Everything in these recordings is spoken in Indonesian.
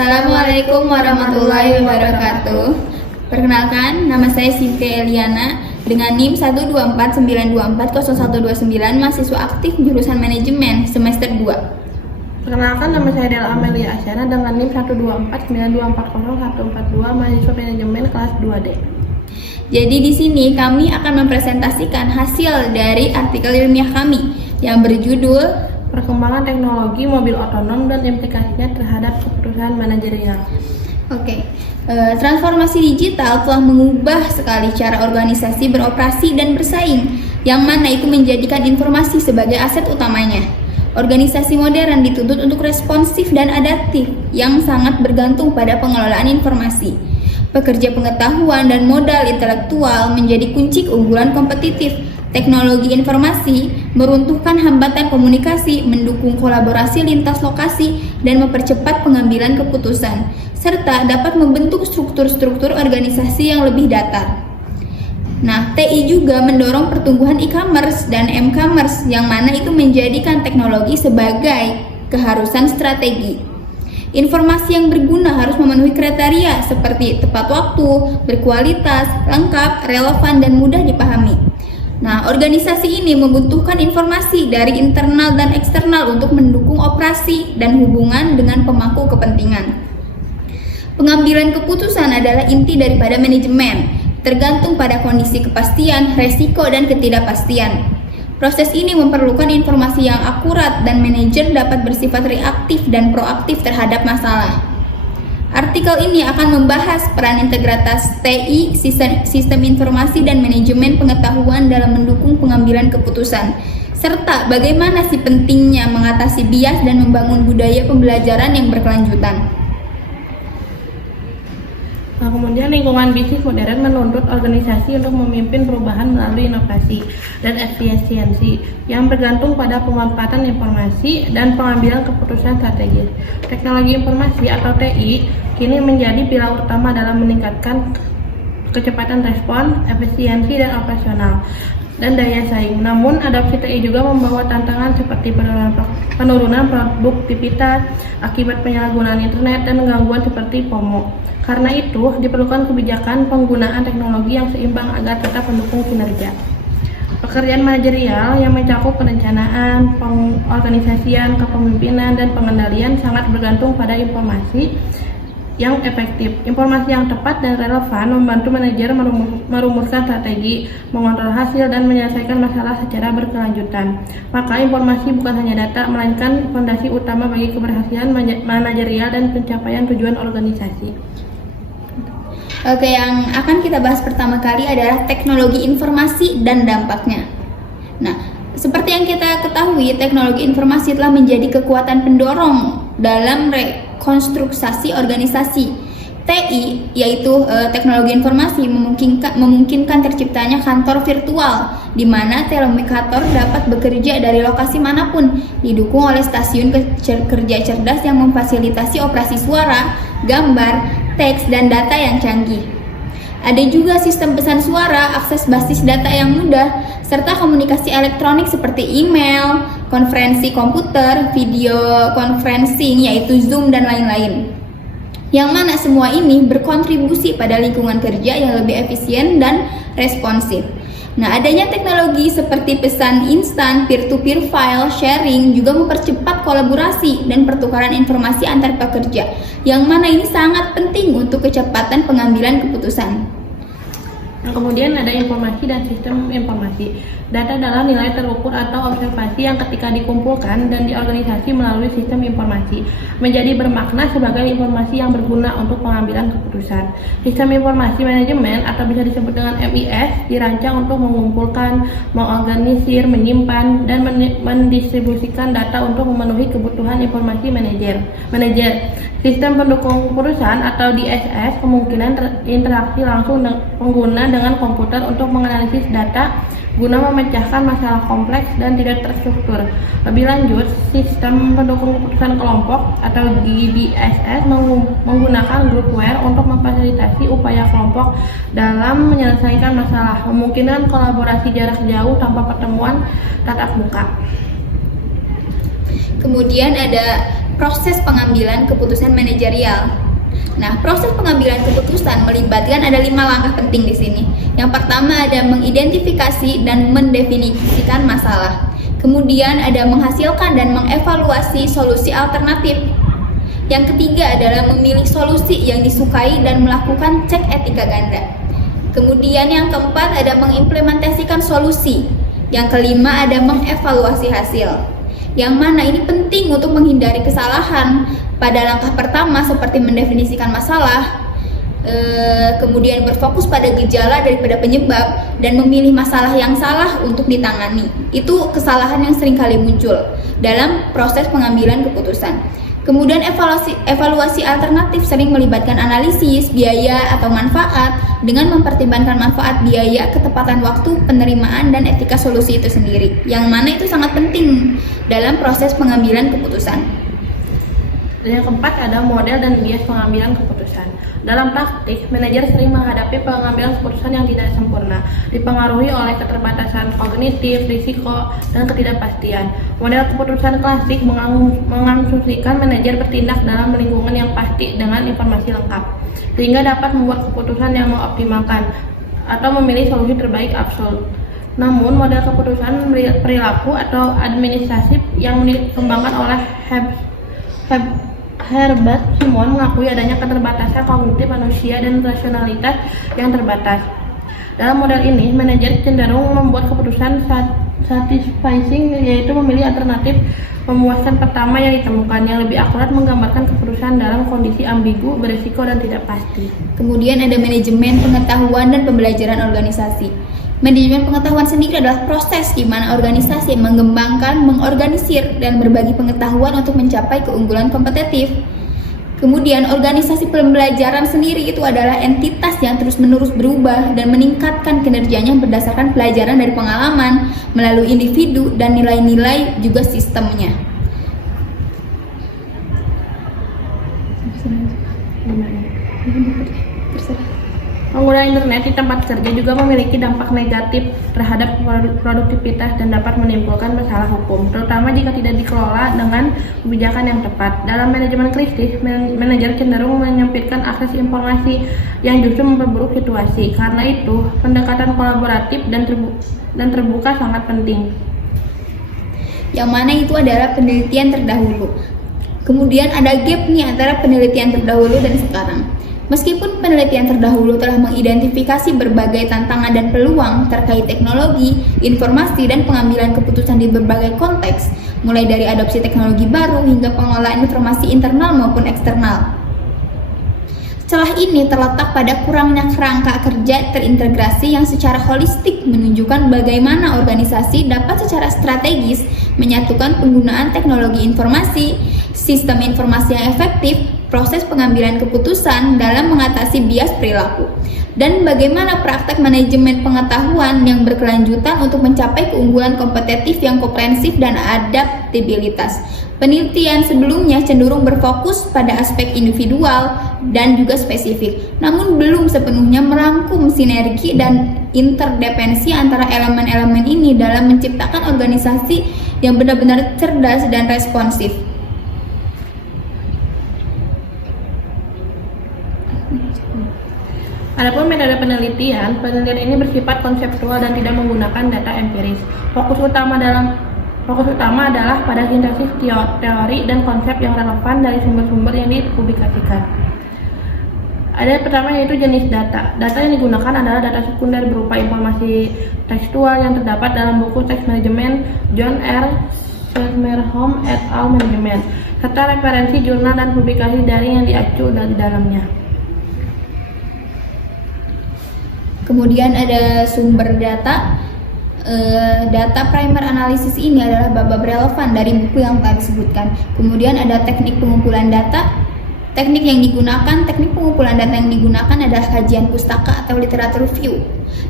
Assalamualaikum warahmatullahi wabarakatuh. Perkenalkan, nama saya Cynthia Eliana dengan NIM 12492400129, mahasiswa aktif jurusan manajemen semester 2. Perkenalkan, nama saya Del Amelia Asyana dengan NIM 12492400142, mahasiswa manajemen kelas 2D. Jadi di sini kami akan mempresentasikan hasil dari artikel ilmiah kami yang berjudul Perkembangan teknologi mobil otonom dan implikasinya terhadap keputusan manajerial. Transformasi digital telah mengubah sekali cara organisasi beroperasi dan bersaing, yang mana itu menjadikan informasi sebagai aset utamanya. Organisasi modern dituntut untuk responsif dan adaptif, yang sangat bergantung pada pengelolaan informasi. Pekerja pengetahuan dan modal intelektual menjadi kunci keunggulan kompetitif. Teknologi informasi meruntuhkan hambatan komunikasi, mendukung kolaborasi lintas lokasi, dan mempercepat pengambilan keputusan, serta dapat membentuk struktur-struktur organisasi yang lebih datar. Nah, TI juga mendorong pertumbuhan e-commerce dan m-commerce, yang mana itu menjadikan teknologi sebagai keharusan strategi. Informasi yang berguna harus memenuhi kriteria seperti tepat waktu, berkualitas, lengkap, relevan, dan mudah dipahami. Nah, organisasi ini membutuhkan informasi dari internal dan eksternal untuk mendukung operasi dan hubungan dengan pemangku kepentingan. Pengambilan keputusan adalah inti daripada manajemen, tergantung pada kondisi kepastian, resiko, dan ketidakpastian. Proses ini memerlukan informasi yang akurat dan manajer dapat bersifat reaktif dan proaktif terhadap masalah. Artikel ini akan membahas peran integritas TI, sistem informasi dan manajemen pengetahuan dalam mendukung pengambilan keputusan, serta bagaimana sih pentingnya mengatasi bias dan membangun budaya pembelajaran yang berkelanjutan. Nah, kemudian lingkungan bisnis modern menuntut organisasi untuk memimpin perubahan melalui inovasi dan efisiensi yang bergantung pada pemanfaatan informasi dan pengambilan keputusan strategis. Teknologi informasi atau TI kini menjadi pilar utama dalam meningkatkan kecepatan respon, efisiensi, dan operasional dan daya saing. Namun, adopsi TI juga membawa tantangan seperti penurunan produktivitas akibat penyalahgunaan internet dan gangguan seperti FOMO. Karena itu, diperlukan kebijakan penggunaan teknologi yang seimbang agar tetap mendukung kinerja. Pekerjaan manajerial yang mencakup perencanaan, pengorganisasian, kepemimpinan, dan pengendalian sangat bergantung pada informasi yang efektif. Informasi yang tepat dan relevan membantu manajer merumuskan strategi, mengontrol hasil, dan menyelesaikan masalah secara berkelanjutan. Maka informasi bukan hanya data, melainkan fondasi utama bagi keberhasilan manajerial dan pencapaian tujuan organisasi. Yang akan kita bahas pertama kali adalah teknologi informasi dan dampaknya. Nah, seperti yang kita ketahui, teknologi informasi telah menjadi kekuatan pendorong dalam rekonstruksi organisasi. TI, yaitu teknologi informasi, memungkinkan terciptanya kantor virtual, di mana telekomunikator dapat bekerja dari lokasi manapun, didukung oleh stasiun kerja cerdas yang memfasilitasi operasi suara, gambar, teks, dan data yang canggih. Ada juga sistem pesan suara, akses basis data yang mudah, serta komunikasi elektronik seperti email, konferensi komputer, video conferencing yaitu Zoom, dan lain-lain. Yang mana semua ini berkontribusi pada lingkungan kerja yang lebih efisien dan responsif. Nah, adanya teknologi seperti pesan instan, peer-to-peer file sharing juga mempercepat kolaborasi dan pertukaran informasi antar pekerja, yang mana ini sangat penting untuk kecepatan pengambilan keputusan. Nah, kemudian ada informasi dan sistem informasi. Data adalah nilai terukur atau observasi yang ketika dikumpulkan dan diorganisasi melalui sistem informasi menjadi bermakna sebagai informasi yang berguna untuk pengambilan keputusan. Sistem informasi manajemen atau bisa disebut dengan MIS dirancang untuk mengumpulkan, mengorganisir, menyimpan, dan mendistribusikan data untuk memenuhi kebutuhan informasi manajer. Sistem pendukung perusahaan atau DSS kemungkinan interaksi langsung pengguna dengan komputer untuk menganalisis data guna memecahkan masalah kompleks dan tidak terstruktur. Lebih lanjut, sistem pendukung keputusan kelompok atau GBSS menggunakan groupware untuk memfasilitasi upaya kelompok dalam menyelesaikan masalah, memungkinkan kolaborasi jarak jauh tanpa pertemuan tatap muka. Kemudian ada proses pengambilan keputusan manajerial. Nah, proses pengambilan keputusan melibatkan ada 5 langkah penting di sini. Yang pertama ada mengidentifikasi dan mendefinisikan masalah. Kemudian ada menghasilkan dan mengevaluasi solusi alternatif. Yang ketiga adalah memilih solusi yang disukai dan melakukan cek etika ganda. Kemudian yang keempat ada mengimplementasikan solusi. Yang kelima ada mengevaluasi hasil. Yang mana ini penting untuk menghindari kesalahan pada langkah pertama seperti mendefinisikan masalah, kemudian berfokus pada gejala daripada penyebab, dan memilih masalah yang salah untuk ditangani. Itu kesalahan yang sering kali muncul dalam proses pengambilan keputusan. Kemudian evaluasi alternatif sering melibatkan analisis biaya atau manfaat dengan mempertimbangkan manfaat, biaya, ketepatan waktu, penerimaan, dan etika solusi itu sendiri. Yang mana itu sangat penting dalam proses pengambilan keputusan. Dan yang keempat ada model dan bias pengambilan keputusan. Dalam praktik, manajer sering menghadapi pengambilan keputusan yang tidak sempurna, dipengaruhi oleh keterbatasan kognitif, risiko, dan ketidakpastian. Model keputusan klasik mengasumsikan manajer bertindak dalam lingkungan yang pasti dengan informasi lengkap, sehingga dapat membuat keputusan yang mengoptimalkan atau memilih solusi terbaik absolut. Namun, model keputusan perilaku atau administratif yang dikembangkan oleh Herbert Simon mengakui adanya keterbatasan kognitif manusia dan rasionalitas yang terbatas. Dalam model ini, manajer cenderung membuat keputusan satisfying, yaitu memilih alternatif memuaskan pertama yang ditemukan, yang lebih akurat menggambarkan keputusan dalam kondisi ambigu, berisiko, dan tidak pasti. Kemudian ada manajemen pengetahuan dan pembelajaran organisasi. Manajemen pengetahuan sendiri adalah proses di mana organisasi mengembangkan, mengorganisir, dan berbagi pengetahuan untuk mencapai keunggulan kompetitif. Kemudian organisasi pembelajaran sendiri itu adalah entitas yang terus-menerus berubah dan meningkatkan kinerjanya berdasarkan pelajaran dari pengalaman melalui individu dan nilai-nilai juga sistemnya. Penggunaan internet di tempat kerja juga memiliki dampak negatif terhadap produktivitas dan dapat menimbulkan masalah hukum, terutama jika tidak dikelola dengan kebijakan yang tepat. Dalam manajemen krisis, manajer cenderung menyempitkan akses informasi yang justru memperburuk situasi. Karena itu, pendekatan kolaboratif dan terbuka sangat penting. Yang mana itu adalah penelitian terdahulu. Kemudian ada gap nih antara penelitian terdahulu dan sekarang. Meskipun penelitian terdahulu telah mengidentifikasi berbagai tantangan dan peluang terkait teknologi, informasi, dan pengambilan keputusan di berbagai konteks, mulai dari adopsi teknologi baru hingga pengelolaan informasi internal maupun eksternal. Celah ini terletak pada kurangnya kerangka kerja terintegrasi yang secara holistik menunjukkan bagaimana organisasi dapat secara strategis menyatukan penggunaan teknologi informasi, sistem informasi yang efektif, proses pengambilan keputusan dalam mengatasi bias perilaku, dan bagaimana praktek manajemen pengetahuan yang berkelanjutan untuk mencapai keunggulan kompetitif yang komprehensif dan adaptabilitas. Penelitian sebelumnya cenderung berfokus pada aspek individual dan juga spesifik, namun belum sepenuhnya merangkum sinergi dan interdependensi antara elemen-elemen ini dalam menciptakan organisasi yang benar-benar cerdas dan responsif. Adapun metode penelitian ini bersifat konseptual dan tidak menggunakan data empiris. Fokus utama adalah pada sintesis teori dan konsep yang relevan dari sumber-sumber yang dipublikasikan. Ada pertama yaitu jenis data. Data yang digunakan adalah data sekunder berupa informasi tekstual yang terdapat dalam buku teks manajemen John R. Schermerhorn et al. Management, serta referensi jurnal dan publikasi daring yang diacu dari dalamnya. Kemudian ada sumber data. Data primer analysis ini adalah bab-bab relevan dari buku yang tadi disebutkan. Kemudian ada teknik pengumpulan data. Teknik pengumpulan data yang digunakan adalah kajian pustaka atau literatur review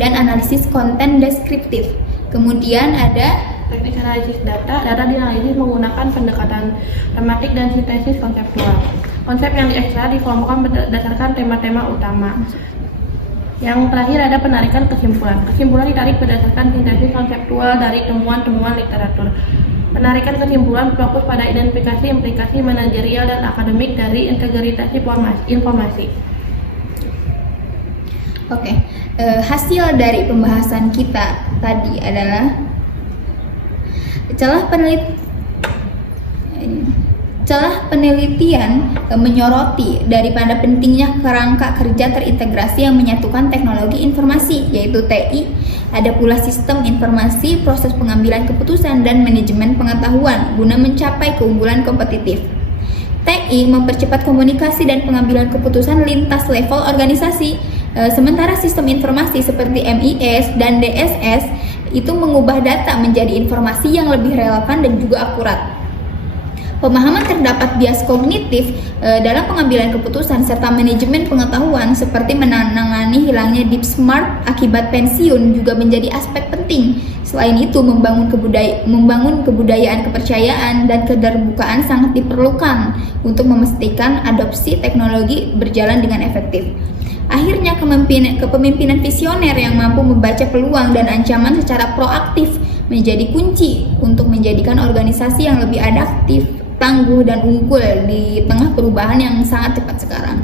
dan analisis konten deskriptif. Kemudian ada teknik analisis data. Data dianalisis menggunakan pendekatan tematik dan sintesis konseptual. Konsep yang diekstrak dikelompokkan berdasarkan tema-tema utama. Yang terakhir ada penarikan kesimpulan. Kesimpulan ditarik berdasarkan sintesis konseptual dari temuan-temuan literatur. Penarikan kesimpulan fokus pada identifikasi implikasi manajerial dan akademik dari integritas informasi. Oke, hasil dari pembahasan kita tadi adalah celah penelitian menyoroti daripada pentingnya kerangka kerja terintegrasi yang menyatukan teknologi informasi, yaitu TI. Ada pula sistem informasi, proses pengambilan keputusan, dan manajemen pengetahuan guna mencapai keunggulan kompetitif. TI mempercepat komunikasi dan pengambilan keputusan lintas level organisasi, sementara sistem informasi seperti MIS dan DSS itu mengubah data menjadi informasi yang lebih relevan dan juga akurat. Pemahaman terdapat bias kognitif dalam pengambilan keputusan serta manajemen pengetahuan seperti menangani hilangnya deep smart akibat pensiun juga menjadi aspek penting. Selain itu, membangun kebudayaan kepercayaan dan keterbukaan sangat diperlukan untuk memastikan adopsi teknologi berjalan dengan efektif. Akhirnya, kepemimpinan visioner yang mampu membaca peluang dan ancaman secara proaktif menjadi kunci untuk menjadikan organisasi yang lebih adaptif, tangguh, dan unggul di tengah perubahan yang sangat cepat sekarang.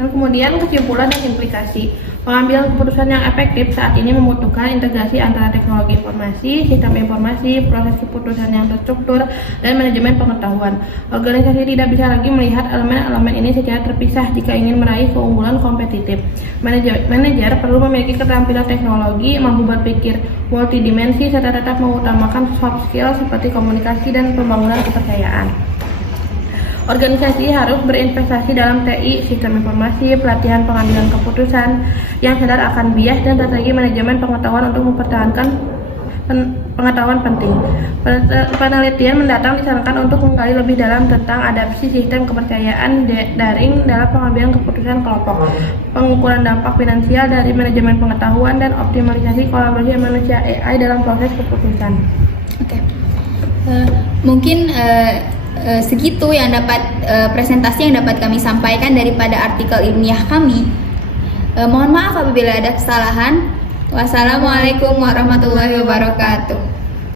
Dan kemudian kesimpulan dan implikasi. Pengambilan keputusan yang efektif saat ini membutuhkan integrasi antara teknologi informasi, sistem informasi, proses keputusan yang terstruktur, dan manajemen pengetahuan. Organisasi tidak bisa lagi melihat elemen-elemen ini secara terpisah jika ingin meraih keunggulan kompetitif. Manajer perlu memiliki keterampilan teknologi, mampu berpikir multidimensi, serta tetap mengutamakan soft skill seperti komunikasi dan pembangunan kepercayaan. Organisasi harus berinvestasi dalam TI, sistem informasi, pelatihan pengambilan keputusan yang sadar akan bias, dan strategi manajemen pengetahuan untuk mempertahankan pengetahuan penting. Penelitian mendatang disarankan untuk menggali lebih dalam tentang adaptasi sistem kepercayaan daring dalam pengambilan keputusan kelompok, pengukuran dampak finansial dari manajemen pengetahuan, dan optimalisasi kolaborasi manusia AI dalam proses keputusan. Oke. Mungkin segitu yang dapat presentasi yang dapat kami sampaikan daripada artikel ilmiah kami. Mohon maaf apabila ada kesalahan. Wassalamualaikum warahmatullahi wabarakatuh.